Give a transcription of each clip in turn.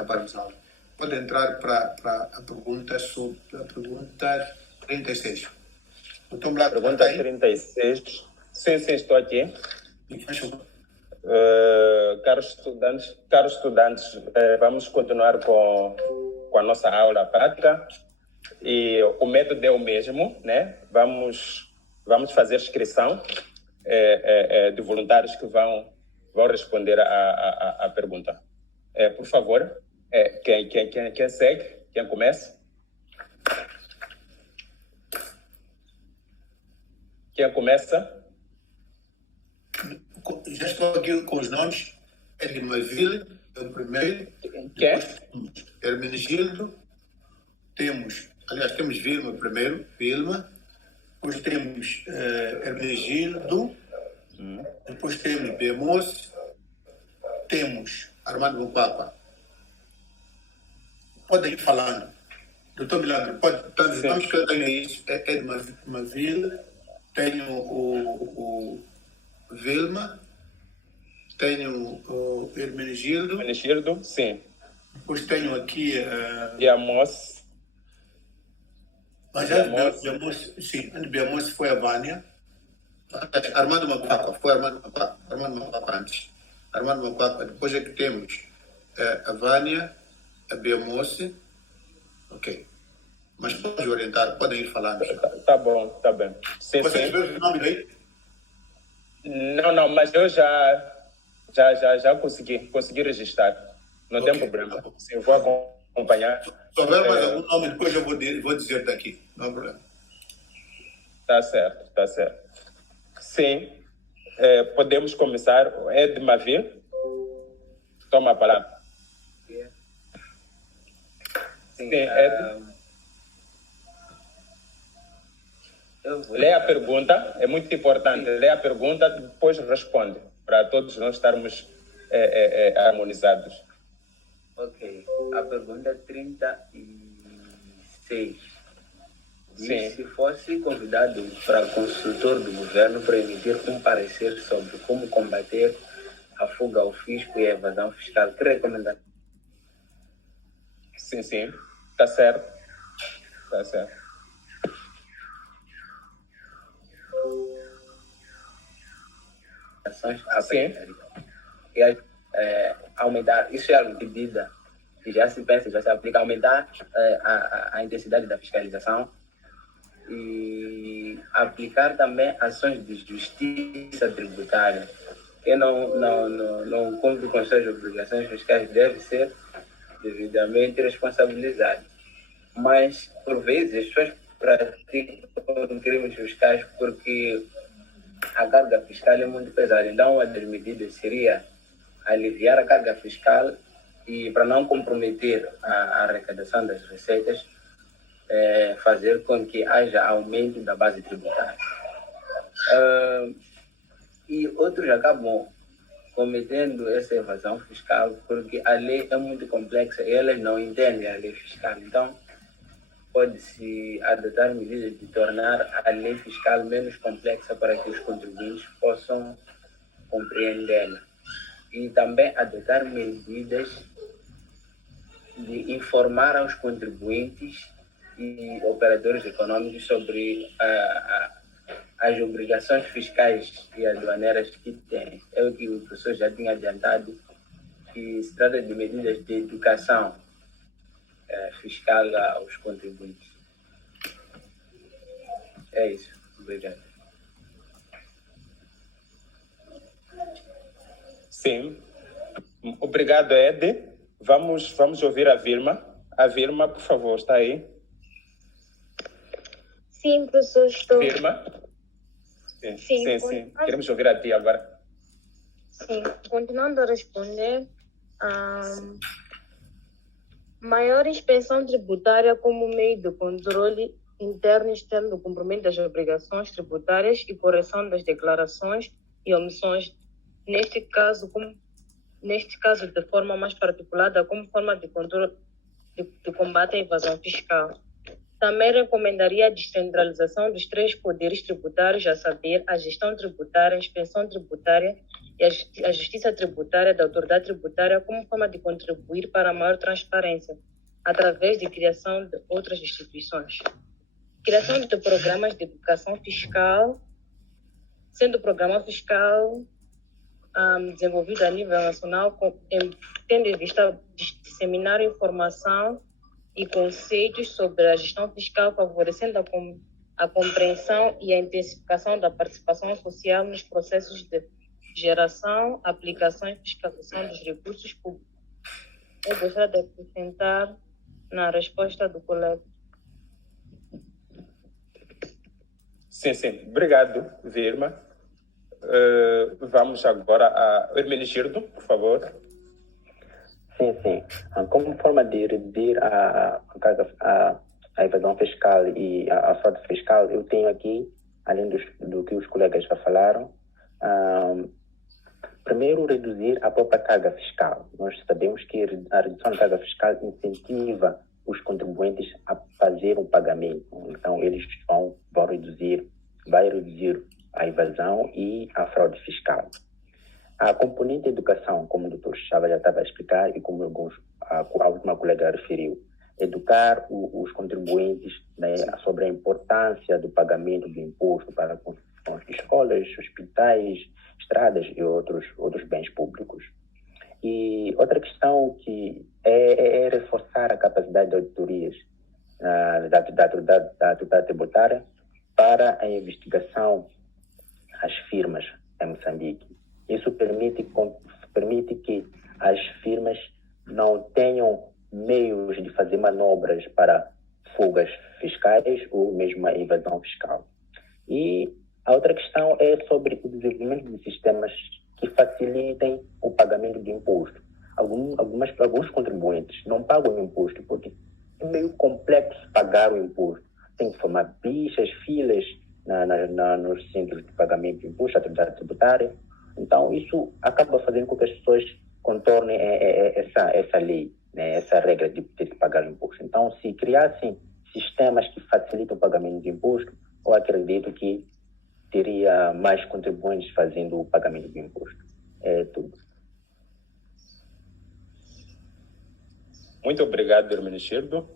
acabarmos a aula. Pode entrar para a pergunta sobre a pergunta 36. Então, lá, pergunta 36. Sim, estou aqui. Faz favor. Caros estudantes, vamos continuar com a nossa aula prática e o método é o mesmo, né? Vamos fazer inscrição de voluntários que vão responder a pergunta. Por favor, quem segue? Quem começa? Quem começa? Já estou aqui com os nomes. Edmaville é o primeiro. Quem? Hermenegildo. Temos Vilma primeiro. Vilma. Depois temos Hermenegildo. Depois temos Bemos. Temos Armando Mpapa. Pode ir falando. Doutor Milagre, pode. Vamos que eu tenho isso. Edmaville. Tenho o Vilma, tenho o Hermenegildo. Hermenegildo, sim. Depois tenho aqui... E a Moça. Mas antes de Biamos foi a Vânia. Armando Macuaca, foi Armando Macuaca antes. Armando Macuaca. Depois é que temos a Vânia, a Biamos. Ok. Mas pode orientar, podem ir falando. Tá bom, tá bem. Sim, você escreveu o nome aí? Não, mas eu já consegui registrar. Não tem problema. Tá, sim, vou acompanhar. Se houver mais algum nome, depois eu vou dizer daqui. Não há problema. Tá certo. Sim. Podemos começar. Edmaville, toma a palavra. Sim, Ed. Lê a pergunta, é muito importante. Lê a pergunta e depois responde, para todos nós estarmos harmonizados. Ok. A pergunta 36. Sim. Se fosse convidado para consultor do governo para emitir um parecer sobre como combater a fuga ao fisco e a evasão fiscal, que recomendar? Sim. Tá certo. Sim. E aumentar, isso é a medida que já se pensa, já se aplica, aumentar a intensidade da fiscalização e aplicar também ações de justiça tributária. Quem não cumpre com suas obrigações fiscais deve ser devidamente responsabilizado. Mas, por vezes, as pessoas praticam crimes fiscais porque a carga fiscal é muito pesada. Então, uma das medidas seria aliviar a carga fiscal e, para não comprometer a arrecadação das receitas, fazer com que haja aumento da base tributária. E outros acabam cometendo essa evasão fiscal porque a lei é muito complexa e elas não entendem a lei fiscal. Então, pode-se adotar medidas de tornar a lei fiscal menos complexa para que os contribuintes possam compreendê-la. E também adotar medidas de informar aos contribuintes e operadores econômicos sobre as obrigações fiscais e aduaneiras que têm. É o que o professor já tinha adiantado, que se trata de medidas de educação fiscal aos contribuintes. É isso. Obrigado. Sim. Obrigado, Ed. Vamos ouvir a Vilma. A Vilma, por favor, está aí? Sim, professor, estou. Vilma? Sim. Queremos ouvir a ti agora. Sim, continuando a responder, maior inspeção tributária como meio de controle interno e externo do cumprimento das obrigações tributárias e correção das declarações e omissões, neste caso de forma mais particular, como forma de controle de combate à evasão fiscal. Também recomendaria a descentralização dos 3 poderes tributários, a saber, a gestão tributária, a inspeção tributária e a justiça tributária da autoridade tributária, como forma de contribuir para a maior transparência, através de criação de outras instituições. Criação de programas de educação fiscal, sendo o programa fiscal desenvolvido a nível nacional, tendo em vista disseminar informação e conceitos sobre a gestão fiscal, favorecendo a compreensão e a intensificação da participação social nos processos de geração, aplicação e fiscalização dos recursos públicos. Eu gostaria de acrescentar na resposta do colega. Sim. Obrigado, Vilma. Vamos agora a Hermenegildo, por favor. Sim. Como forma de reduzir a evasão fiscal e a fraude fiscal, eu tenho aqui, além do que os colegas já falaram, primeiro, reduzir a própria carga fiscal. Nós sabemos que a redução da carga fiscal incentiva os contribuintes a fazer um pagamento. Então, eles vai reduzir a evasão e a fraude fiscal. A componente de educação, como o Dr. Chava já estava a explicar e como a última colega referiu, educar os contribuintes, né, sobre a importância do pagamento do imposto para construções de escolas, hospitais, estradas e outros bens públicos. E outra questão que é reforçar a capacidade de auditorias da autoridade tributária para a investigação às firmas em Moçambique. Isso permite que as firmas não tenham meios de fazer manobras para fugas fiscais ou mesmo a evasão fiscal. E a outra questão é sobre o desenvolvimento de sistemas que facilitem o pagamento do imposto. Alguns contribuintes não pagam o imposto porque é meio complexo pagar o imposto. Tem que formar bichas, filas nos centros de pagamento do imposto, a atividade tributária. Então, isso acaba fazendo com que as pessoas contornem essa lei, né, essa regra de ter que pagar o imposto. Então, se criassem sistemas que facilitam o pagamento do imposto, eu acredito que teria mais contribuintes fazendo o pagamento do imposto. É tudo. Muito obrigado, Hermenegildo.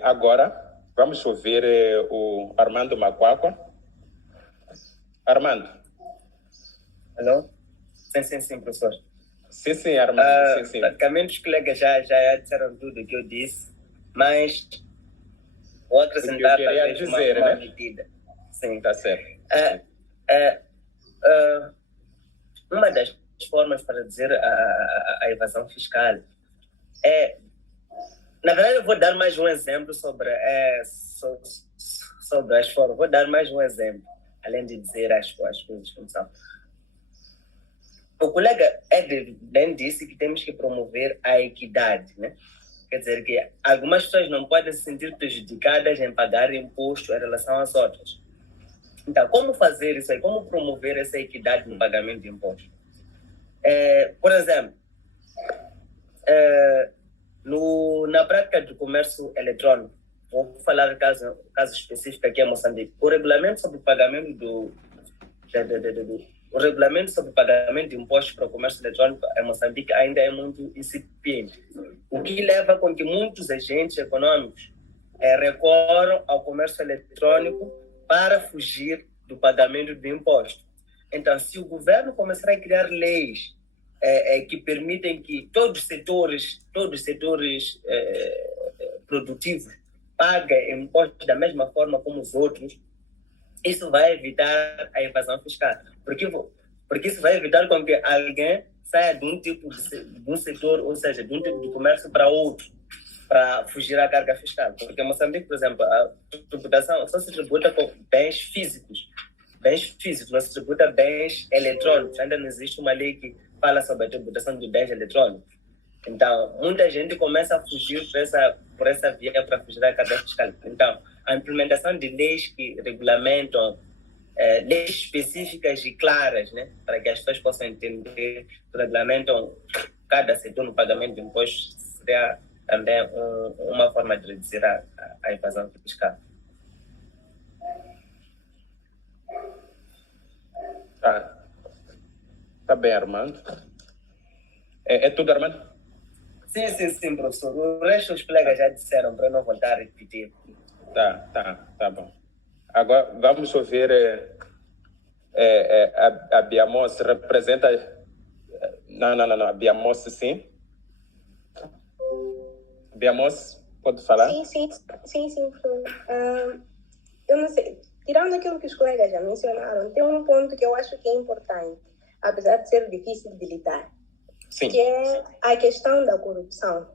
Agora, vamos ouvir o Armando Macuacua. Armando. Alô? Sim, professor. Sim, Armando. Sim. Praticamente os colegas já disseram tudo o que eu disse, mas vou acrescentar talvez uma medida. Sim. Tá certo. Uma das formas para reduzir a evasão fiscal é... Na verdade, eu vou dar mais um exemplo sobre as formas. Vou dar mais um exemplo, além de dizer as coisas como são. O colega Ed bem disse que temos que promover a equidade, né? Quer dizer que algumas pessoas não podem se sentir prejudicadas em pagar imposto em relação às outras. Então, como fazer isso aí? Como promover essa equidade no pagamento de imposto? Por exemplo, na prática do comércio eletrônico, vou falar caso específico aqui em Moçambique, o regulamento sobre o pagamento o regulamento sobre o pagamento de impostos para o comércio eletrônico em Moçambique ainda é muito incipiente, o que leva com que muitos agentes econômicos recorram ao comércio eletrônico para fugir do pagamento do imposto. Então, se o governo começar a criar leis que permitem que todos os setores produtivos paguem impostos da mesma forma como os outros, isso vai evitar a evasão fiscal. Porque isso vai evitar com que alguém saia de um setor, ou seja, de um tipo de comércio para outro, para fugir à carga fiscal. Porque em Moçambique, por exemplo, a tributação só se tributa com bens físicos, não se tributa bens eletrônicos. Ainda não existe uma lei que fala sobre a tributação de bens eletrônicos. Então, muita gente começa a fugir por essa via para fugir da carga fiscal. Então, a implementação de leis que regulamentam, leis específicas e claras, né, para que as pessoas possam entender, que regulamentam cada setor no pagamento de impostos, seria também uma forma de reduzir a evasão fiscal. Tá bem, Armando. É tudo, Armando? Sim, professor. O resto os colegas já disseram para eu não voltar a repetir. Tá bom. Agora vamos ouvir a Biamos representa... Não, a Biamos sim. Biamos, pode falar? Sim, professor. Eu não sei, tirando aquilo que os colegas já mencionaram, tem um ponto que eu acho que é importante, apesar de ser difícil de lidar, Sim. Que é a questão da corrupção.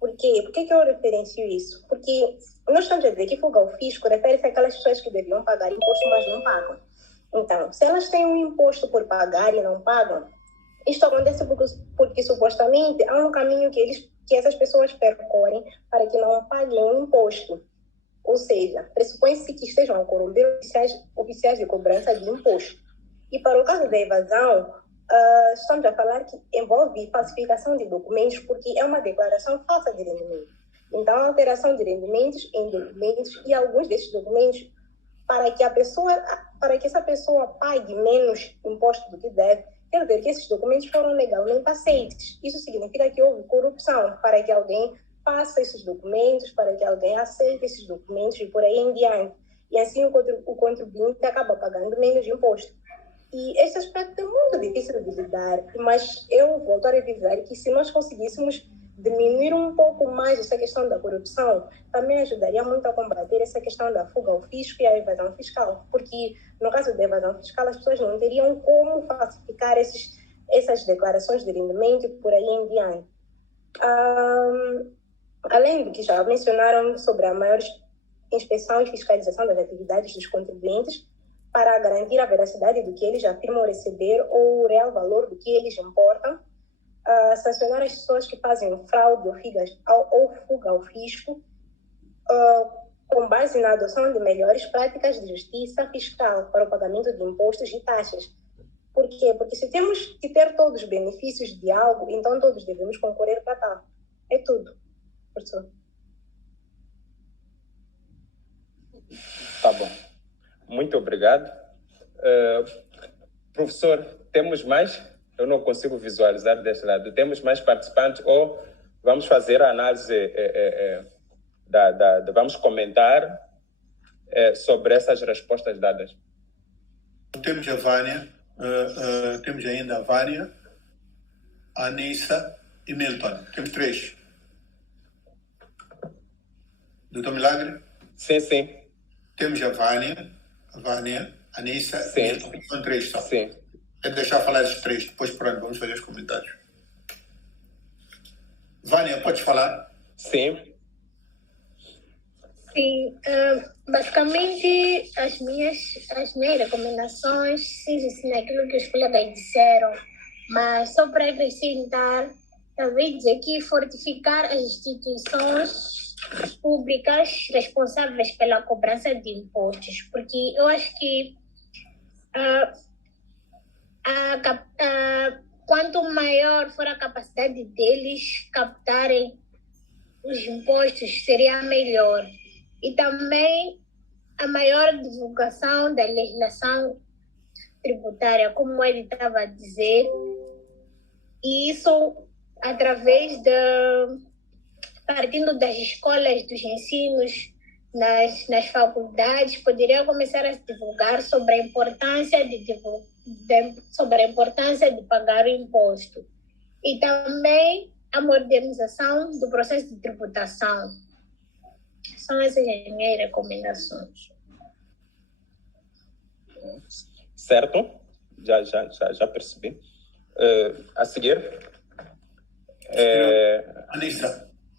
Por quê? Por que eu referencio isso? Porque nós estamos a dizer que fuga ao fisco refere-se àquelas pessoas que deviam pagar imposto, mas não pagam. Então, se elas têm um imposto por pagar e não pagam, isto acontece porque supostamente há um caminho que essas pessoas percorrem para que não paguem o imposto. Ou seja, pressupõe-se que estejam a corromper oficiais de cobrança de imposto. E para o caso da evasão, estamos a falar que envolve falsificação de documentos, porque é uma declaração falsa de rendimento. Então, a alteração de rendimentos em documentos e alguns desses documentos para que essa pessoa pague menos imposto do que deve, quer dizer que esses documentos foram legalmente aceitos. Isso significa que houve corrupção para que alguém faça esses documentos, para que alguém aceite esses documentos e por aí em diante. E assim o contribuinte acaba pagando menos imposto. E esse aspecto é muito difícil de lidar, mas eu volto a revisar que se nós conseguíssemos diminuir um pouco mais essa questão da corrupção, também ajudaria muito a combater essa questão da fuga ao fisco e a evasão fiscal, porque no caso da evasão fiscal as pessoas não teriam como falsificar essas declarações de rendimento e por aí em diante. Além do que já mencionaram sobre a maior inspeção e fiscalização das atividades dos contribuintes, para garantir a veracidade do que eles afirmam receber ou o real valor do que eles importam, sancionar as pessoas que fazem fraude ou fuga ao fisco, com base na adoção de melhores práticas de justiça fiscal para o pagamento de impostos e taxas. Por quê? Porque se temos que ter todos os benefícios de algo, então todos devemos concorrer para tal. É tudo, professor. Tá bom. Muito obrigado. Professor, temos mais? Eu não consigo visualizar deste lado. Temos mais participantes ou vamos fazer a análise, vamos comentar sobre essas respostas dadas? Temos a Vânia, temos ainda a Vânia, a Anissa e Milton. Temos 3. Doutor Milagre? Sim. Temos a Vânia, a Anissa e Milton. São 3 só. Sim. É deixar falar esses 3, depois pronto, vamos fazer os comentários. Vânia, podes falar? Sim. Sim, basicamente as minhas recomendações se naquilo que os colegas disseram, mas só para acrescentar, talvez dizer que fortificar as instituições públicas responsáveis pela cobrança de impostos, porque eu acho que quanto maior for a capacidade deles captarem os impostos, seria melhor. E também a maior divulgação da legislação tributária, como ele estava a dizer, e isso através partindo das escolas, dos ensinos, nas faculdades, poderia começar a se divulgar sobre a importância de pagar o imposto. E também a modernização do processo de tributação. São essas as minhas recomendações. Certo? Já percebi. A seguir?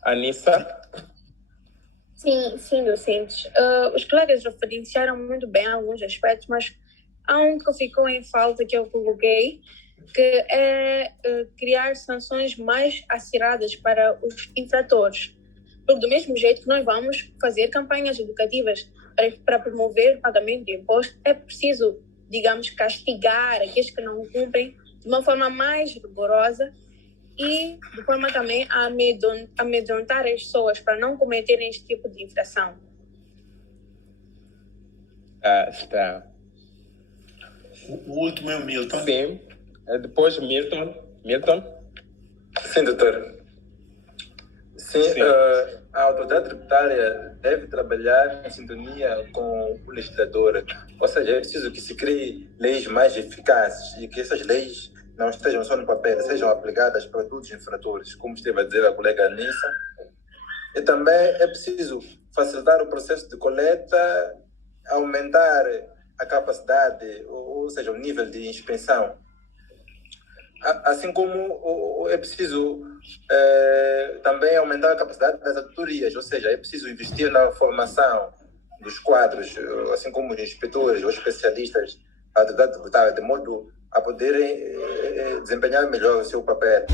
Anissa. Sim, docentes. Os colegas referenciaram muito bem alguns aspectos, mas há um que ficou em falta que eu coloquei, que é criar sanções mais aciradas para os infratores. Porque do mesmo jeito que nós vamos fazer campanhas educativas para promover o pagamento de imposto, é preciso, digamos, castigar aqueles que não cumprem de uma forma mais rigorosa e de forma também a amedrontar as pessoas para não cometerem este tipo de infração. Está. O último é o Milton. Sim. Depois Milton. Sim, doutor. Sim, Sim. a autoridade tributária deve trabalhar em sintonia com o legislador. Ou seja, é preciso que se crie leis mais eficazes e que essas leis não estejam só no papel, sejam aplicadas para todos os infratores, como esteve a dizer a colega Anissa. E também é preciso facilitar o processo de coleta, aumentar a capacidade, ou seja, o nível de inspeção. Assim como é preciso também aumentar a capacidade das auditorias, ou seja, é preciso investir na formação dos quadros, assim como os inspetores ou especialistas da autoridade tributária, de modo a poderem desempenhar melhor o seu papel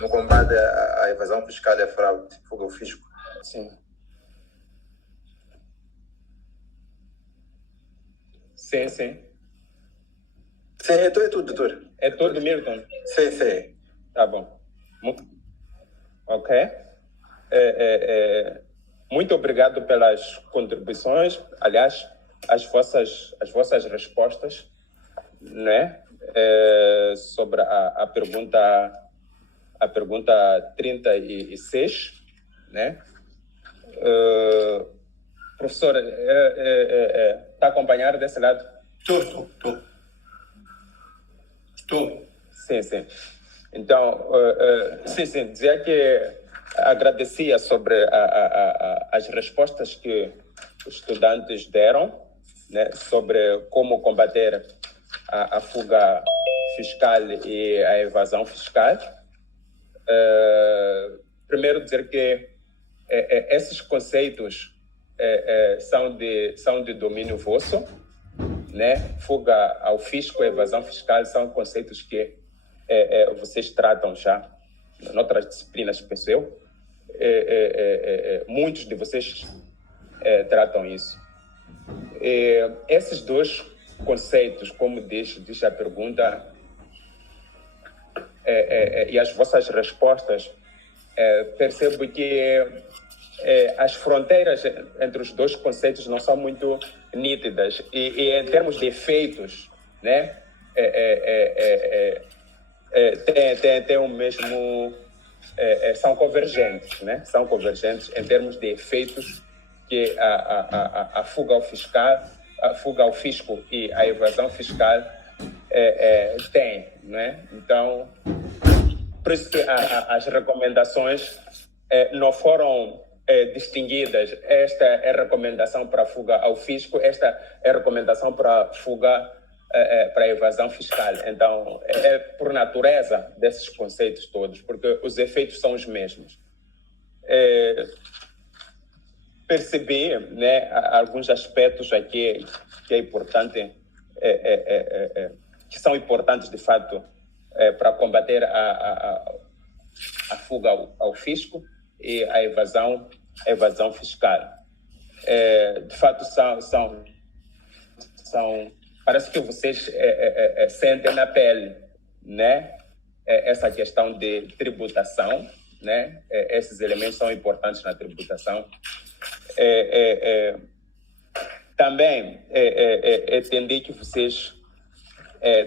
no combate à evasão fiscal e à fraude, fuga ao fisco. Sim. Sim. Sim, é tudo, doutor. É tudo, Milton? Sim. Tá bom. Ok. Muito obrigado pelas contribuições, aliás, as vossas respostas, né? Sobre a pergunta 36, né? Professor, está acompanhado desse lado? Estou. Sim. Então, sim, dizia que agradecia sobre as respostas que os estudantes deram, né, sobre como combater a fuga fiscal e a evasão fiscal. Primeiro dizer que esses conceitos são de domínio vosso, né? Fuga ao fisco e evasão fiscal são conceitos que vocês tratam já em outras disciplinas, penso eu. Muitos de vocês tratam isso. Esses dois conceitos, como diz a pergunta, e as vossas respostas, percebo que as fronteiras entre os dois conceitos não são muito nítidas e em termos de efeitos, né, tem o mesmo, são convergentes, né, são convergentes em termos de efeitos que a fuga ao fisco e a evasão fiscal têm, né? Então, por isso que as recomendações não foram distinguidas. Esta é a recomendação para a fuga ao fisco, esta é a recomendação para a fuga para a evasão fiscal. Então, é por natureza desses conceitos todos, porque os efeitos são os mesmos. Percebi, né, alguns aspectos aqui que é importante, que são importantes de fato para combater a fuga ao fisco e a evasão fiscal. De fato, são parece que vocês sentem na pele, né, essa questão de tributação, né? Esses elementos são importantes na tributação. Também entendi que vocês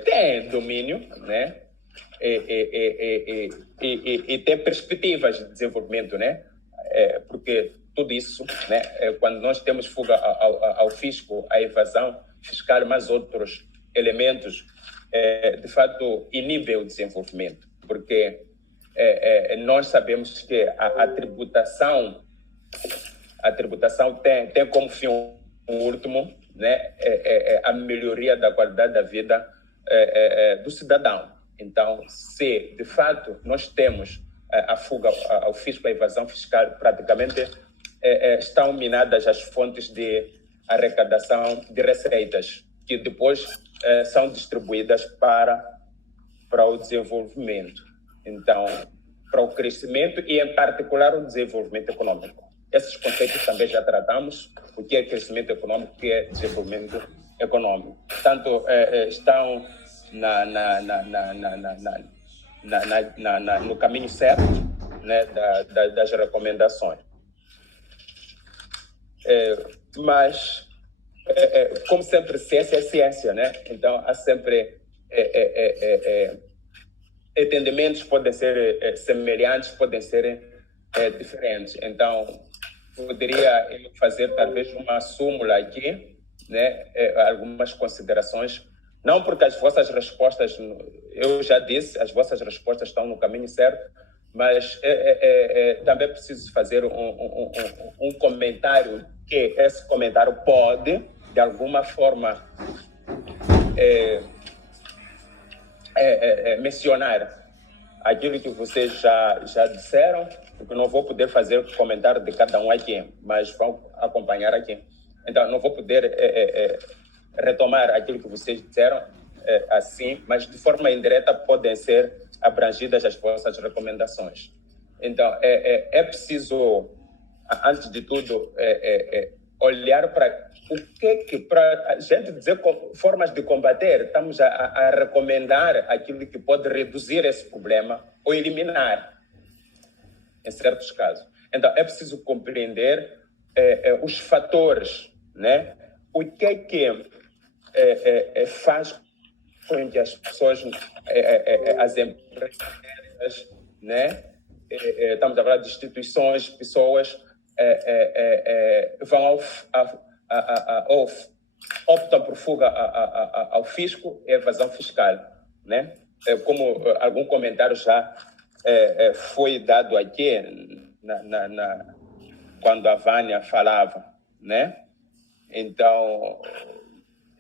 têm domínio, né? E têm perspectivas de desenvolvimento, né? Porque tudo isso, né? Quando nós temos fuga ao fisco, a evasão fiscal, mais outros elementos, de fato, inibe o desenvolvimento, porque nós sabemos que a tributação tem como fim último, né, a melhoria da qualidade da vida do cidadão. Então, se de fato nós temos a fuga ao fisco, a evasão fiscal, praticamente estão minadas as fontes de arrecadação de receitas, que depois são distribuídas para o desenvolvimento. Então, para o crescimento e, em particular, o desenvolvimento econômico. Esses conceitos também já tratamos, o que é crescimento econômico, o que é desenvolvimento econômico. Portanto, estão no caminho certo, né, das recomendações. Mas, como sempre, ciência é ciência, né? Então, há sempre entendimentos podem ser semelhantes, podem ser diferentes. Então, poderia eu fazer talvez uma súmula aqui, né? Algumas considerações, não porque as vossas respostas, eu já disse, as vossas respostas estão no caminho certo, mas também preciso fazer um comentário, que esse comentário pode, de alguma forma, mencionar aquilo que vocês já disseram, porque não vou poder fazer comentário de cada um aqui, mas vão acompanhar aqui. Então, não vou poder retomar aquilo que vocês disseram assim, mas de forma indireta podem ser abrangidas as vossas recomendações. Então, é preciso, antes de tudo, olhar para o que para a gente dizer formas de combater, estamos a recomendar aquilo que pode reduzir esse problema ou eliminar, em certos casos. Então, é preciso compreender os fatores, né? O que faz com que as pessoas, as empresas, né? Estamos a falar de instituições, pessoas, vão optam por fuga ao fisco e evasão fiscal, né? Como algum comentário já foi dado aqui quando a Vânia falava, né? Então,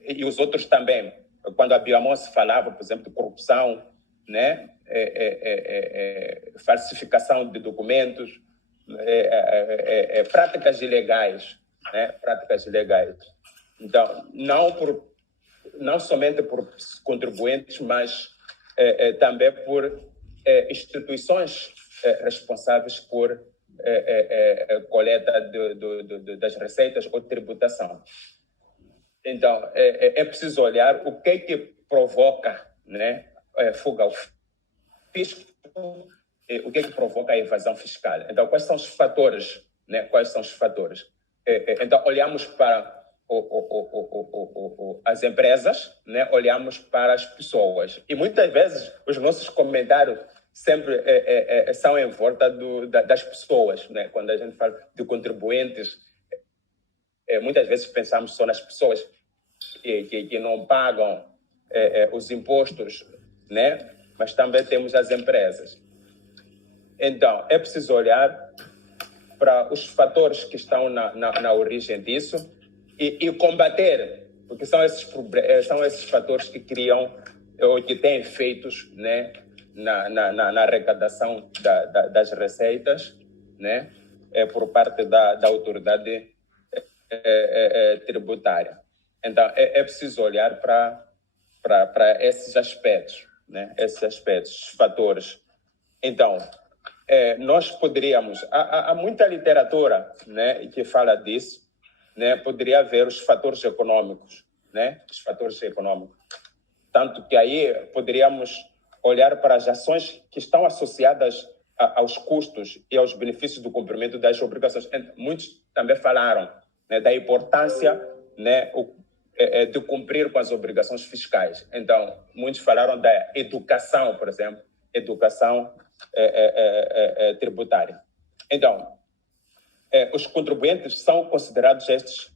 e os outros também, quando a Biamonce falava, por exemplo, de corrupção, né? Falsificação de documentos, práticas ilegais, né? Práticas ilegais. Então, não somente por contribuintes, mas também por instituições responsáveis por coleta das receitas ou tributação. Então, é preciso olhar o que provoca, né, fuga ao fisco, o que provoca a evasão fiscal. Então, quais são os fatores, né? Quais são os fatores? Então, olhamos para as empresas, né? Olhamos para as pessoas. E muitas vezes os nossos comentários sempre são em volta das pessoas, né? Quando a gente fala de contribuintes, muitas vezes pensamos só nas pessoas que não pagam os impostos, né? Mas também temos as empresas. Então, é preciso olhar para os fatores que estão na origem disso e combater, porque são esses fatores que criam ou que têm efeitos, né, na arrecadação das receitas, né, por parte da autoridade tributária. Então, é preciso olhar para esses aspectos, né, esses fatores. Então, nós poderíamos... Há muita literatura, né, que fala disso, né? Poderia haver os fatores econômicos, né? Os fatores econômicos. Tanto que aí poderíamos olhar para as ações que estão associadas aos custos e aos benefícios do cumprimento das obrigações. Muitos também falaram, né, da importância, né, de cumprir com as obrigações fiscais. Então, muitos falaram da educação, por exemplo, educação tributária. Então, os contribuintes são considerados estes,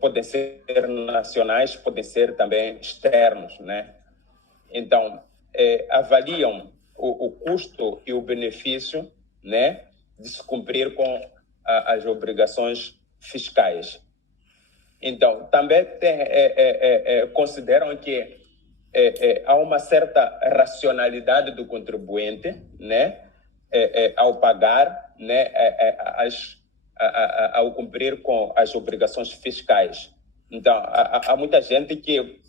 podem ser nacionais, podem ser também externos, né? Então, avaliam o custo e o benefício, né, de se cumprir com as obrigações fiscais. Então, também consideram que há uma certa racionalidade do contribuinte, né, ao pagar, né, ao cumprir com as obrigações fiscais. Então, há muita gente que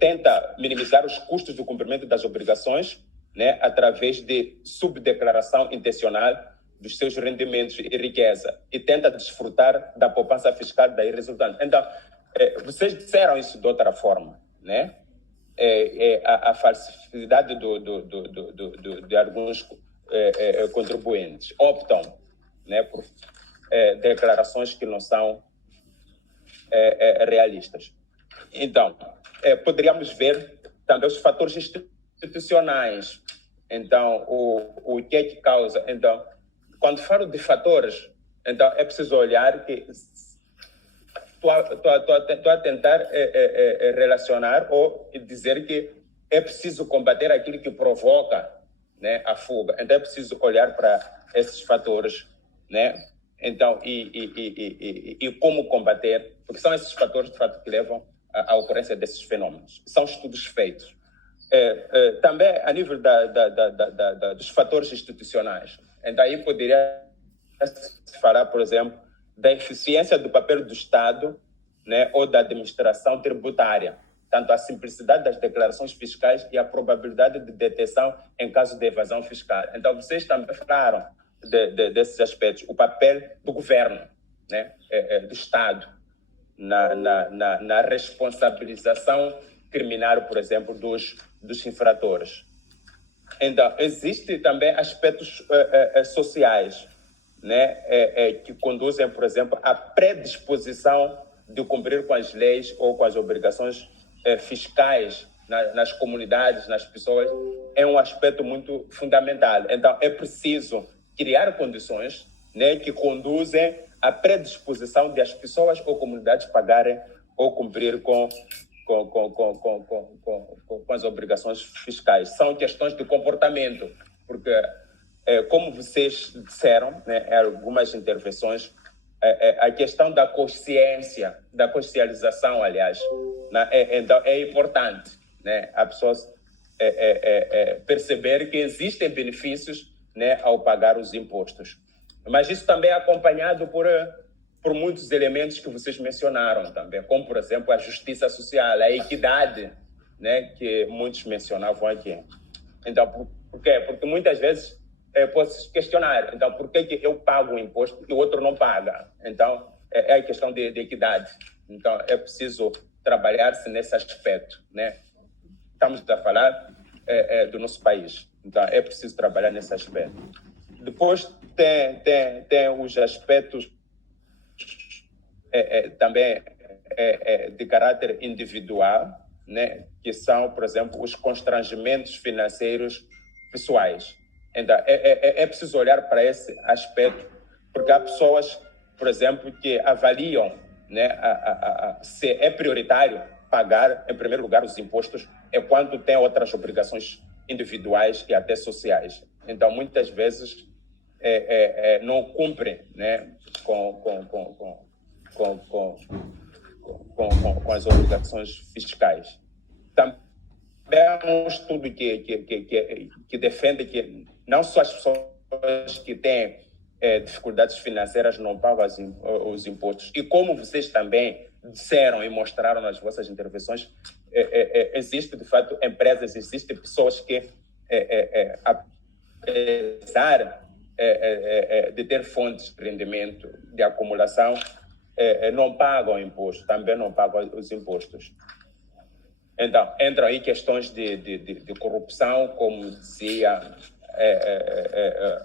tenta minimizar os custos do cumprimento das obrigações, né, através de subdeclaração intencional dos seus rendimentos e riqueza, e tenta desfrutar da poupança fiscal daí resultante. Então, vocês disseram isso de outra forma, né? a falsificidade de alguns contribuintes. Optam, né, por declarações que não são realistas. Então, poderíamos ver também os fatores institucionais. Então, o que é que causa? Então, quando falo de fatores, então é preciso olhar que estou a tentar relacionar ou dizer que é preciso combater aquilo que provoca, né, a fuga. Então é preciso olhar para esses fatores, né? Então, e como combater, porque são esses fatores, de fato, que levam à ocorrência desses fenômenos. São estudos feitos. Também a nível dos fatores institucionais. Então, aí poderia se falar, por exemplo, da eficiência do papel do Estado, né, ou da administração tributária, tanto a simplicidade das declarações fiscais e a probabilidade de detecção em caso de evasão fiscal. Então, vocês também falaram desses aspectos, o papel do governo, né, do Estado, na responsabilização criminal, por exemplo, dos infratores. Então, existem também aspectos sociais, né, que conduzem, por exemplo, à predisposição de cumprir com as leis ou com as obrigações fiscais nas comunidades, nas pessoas, é um aspecto muito fundamental. Então, é preciso criar condições, né, que conduzem à predisposição de as pessoas ou comunidades pagarem ou cumprir com as obrigações fiscais. São questões de comportamento, porque, como vocês disseram, né, em algumas intervenções, a questão da consciência, da consciencialização, aliás, né, então é importante, né, a pessoa perceber que existem benefícios, né, ao pagar os impostos. Mas isso também é acompanhado por muitos elementos que vocês mencionaram também, como, por exemplo, a justiça social, a equidade, né, que muitos mencionavam aqui. Então, por quê? Porque muitas vezes pode se questionar, então, por que eu pago o imposto e o outro não paga? Então, é a questão de equidade. Então, é preciso trabalhar-se nesse aspecto, né? Estamos a falar do nosso país, então é preciso trabalhar nesse aspecto. Depois tem os aspectos também de caráter individual, né, que são, por exemplo, os constrangimentos financeiros pessoais. Então, é preciso olhar para esse aspecto, porque há pessoas, por exemplo, que avaliam, né, se é prioritário pagar, em primeiro lugar, os impostos, enquanto tem outras obrigações individuais e até sociais. Então, muitas vezes, não cumprem, né, com as obrigações fiscais. Também há um estudo que defende que não só as pessoas que têm dificuldades financeiras não pagam os impostos. E como vocês também disseram e mostraram nas vossas intervenções, existem, de fato, empresas, existem pessoas que, apesar de ter fontes de rendimento, de acumulação, não pagam imposto, também não pagam os impostos. Então, entram aí questões de corrupção, como dizia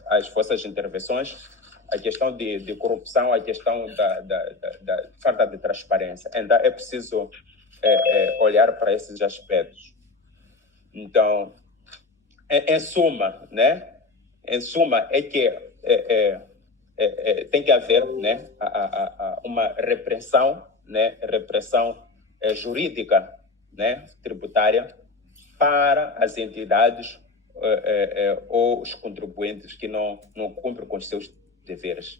as vossas intervenções, a questão de corrupção, a questão da falta de transparência. Então, é preciso olhar para esses aspectos. Então, em suma, né? Em suma, é que tem que haver, né, uma repressão, né, repressão jurídica, né, tributária para as entidades ou os contribuintes que não cumprem com os seus deveres.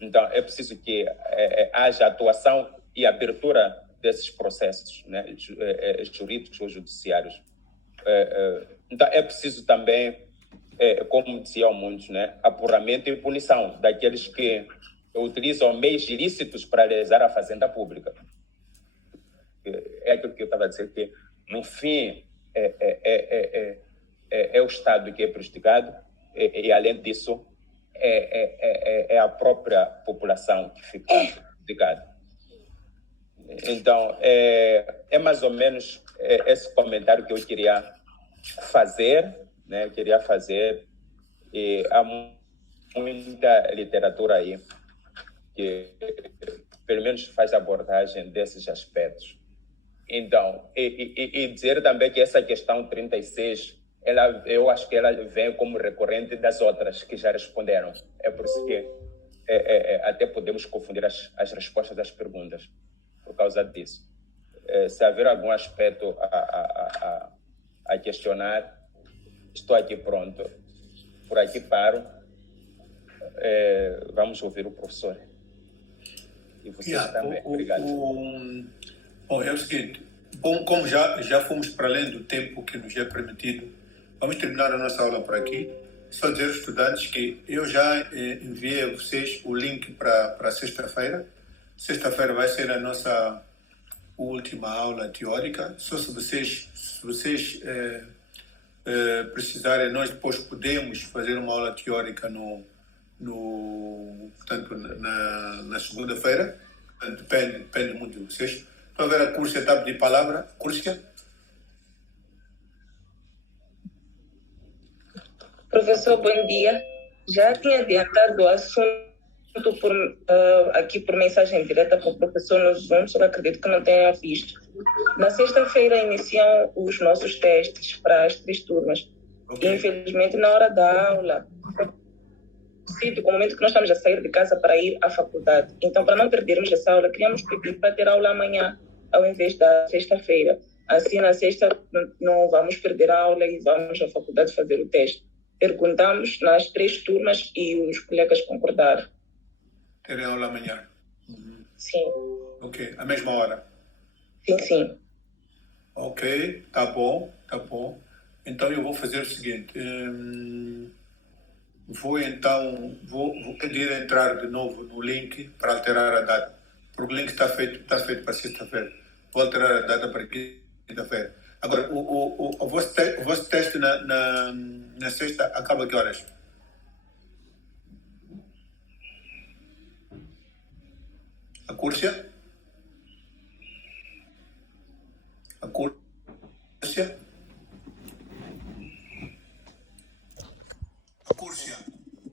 Então, é preciso que haja atuação e abertura desses processos, né, jurídicos ou judiciários. Então, é preciso também, como diziam muitos, né, apuramento e punição daqueles que utilizam meios ilícitos para realizar a fazenda pública. É aquilo que eu estava a dizer, que, no fim, é o Estado que é prejudicado e além disso, é a própria população que fica prejudicada. Então, é mais ou menos esse comentário que eu queria fazer, né? E há muita literatura aí que, pelo menos, faz abordagem desses aspectos. Então, e dizer também que essa questão 36, eu acho que ela vem como recorrente das outras que já responderam. É por isso que até podemos confundir as respostas das perguntas por causa disso. Se haver algum aspecto a questionar, estou aqui pronto. Por aqui paro. Vamos ouvir o professor. E vocês também. Obrigado. Bom, é o seguinte. Bom, como já fomos para além do tempo que nos é permitido, vamos terminar a nossa aula por aqui. Só dizer aos estudantes que eu já enviei a vocês o link para sexta-feira. Sexta-feira vai ser a nossa última aula teórica. Só se vocês precisarem, nós depois podemos fazer uma aula teórica portanto, na segunda-feira. Depende muito de vocês. Estou a ver a Cúrcia está a pedir palavra. Cúrcia? Professor, bom dia. Já tinha adiantado o assunto aqui por mensagem direta para o professor no Zoom, só acredito que não tenha visto. Na sexta-feira iniciam os nossos testes para as 3 turmas. Okay. E, infelizmente, na hora da aula, com o momento que nós estamos a sair de casa para ir à faculdade. Então, para não perdermos essa aula, queríamos pedir para ter aula amanhã, ao invés da sexta-feira. Assim, na sexta, não vamos perder a aula e vamos à faculdade fazer o teste. Perguntamos nas 3 turmas e os colegas concordaram. Terem aula amanhã? Sim. Ok, à mesma hora? Sim. Ok, tá bom. Então eu vou fazer o seguinte, vou pedir a entrar de novo no link para alterar a data, porque o link está feito para sexta-feira. Vou alterar a data para quinta-feira. Agora, o vosso teste na sexta acaba que horas? A Cúrcia?